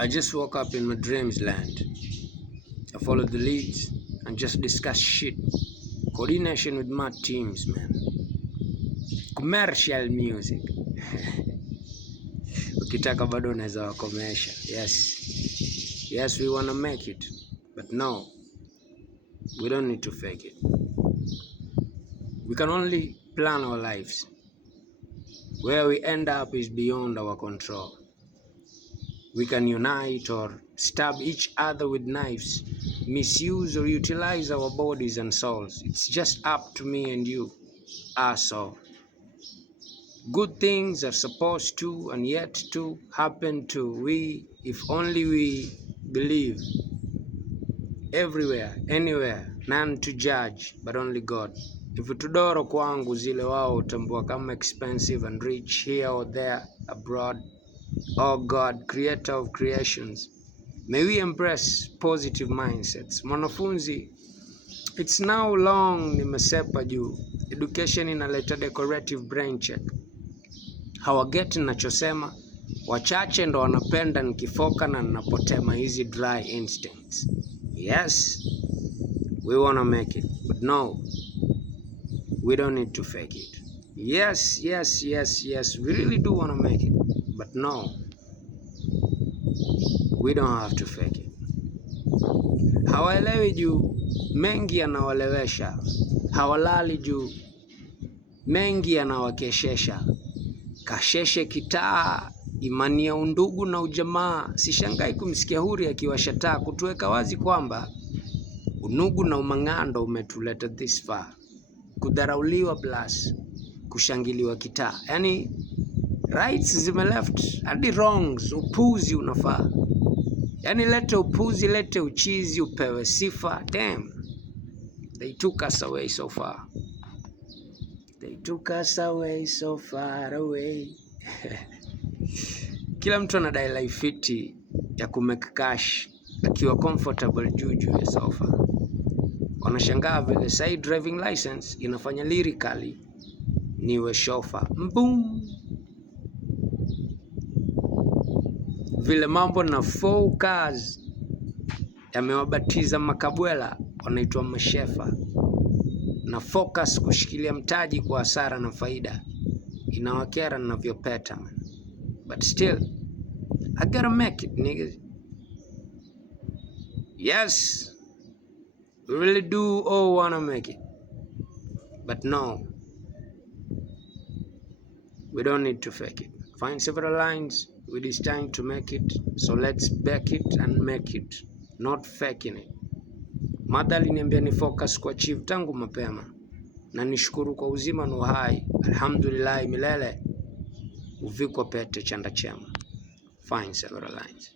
I just woke up in my dreams land. I follow the leads and just discuss shit. Coordination with my teams, man. Commercial music. Ukitaka bado unaweza wakomesha. Yes, we wanna make it. But no, we don't need to fake it. We can only plan our lives. Where we end up is beyond our control. We can unite or stab each other with knives, misuse or utilize our bodies and souls. It's just up to me and you, us all. Good things are supposed to and yet to happen to we, if only we believe. Everywhere, anywhere, none to judge, but only God. Vitudoro kwangu zile wao utambua kama expensive and rich here or there, abroad. Oh God, creator of creations, may we embrace positive mindsets. Mwanafunzi, it's now long nimesepa juu. Education inaleta decorative brain check. Hawageti nachosema, wachache ndo wanapenda nikifoka na ninapotema hizi dry instincts. Yes, we wanna make it, but no, we don't need to fake it. Yes, we really do wanna make it, but no, we don't have to fake it. Hawaelewi juu mengi yanawalewesha, hawalali juu mengi yanawakeshesha. Kasheshe kitaa, imani ya undugu na ujamaa. Sishangai kumsikia Huri akiwashataa kutuweka wazi kwamba unugu na umang'ando umetuleta this far. Kudharauliwa plus kushangiliwa kitaa. Yani rights zime left, hadi wrongs, upuzi unafaa. Yani lete upuzi, lete uchizi, upewe sifa. Damn, they took us away so far. They took us away so far away. Kila mtu anadai life fiti ya kumake cash akiwa comfortable juu ya sofa. Wanashangaa vile sai driving license inafanya lyrically niwe shofa. Boom. Vile mambo na focus yamewabatiza makabwela wanaitwa mashefa. Na focus kushikilia mtaji kwa hasara na faida. Inawakera ninavyopeta, man. But still, I gotta make it, niggas. Yes, we really do all wanna make it. But no, we don't need to fake it. Find several lines with this time to make it. So let's back it and make it, not faking it. Mada aliniambia ni focus kwa achieve tangu mapema. Na nishukuru kwa uzima na uhai. Alhamdulillah milele. Uvikwa pete chanda chema. Find several lines.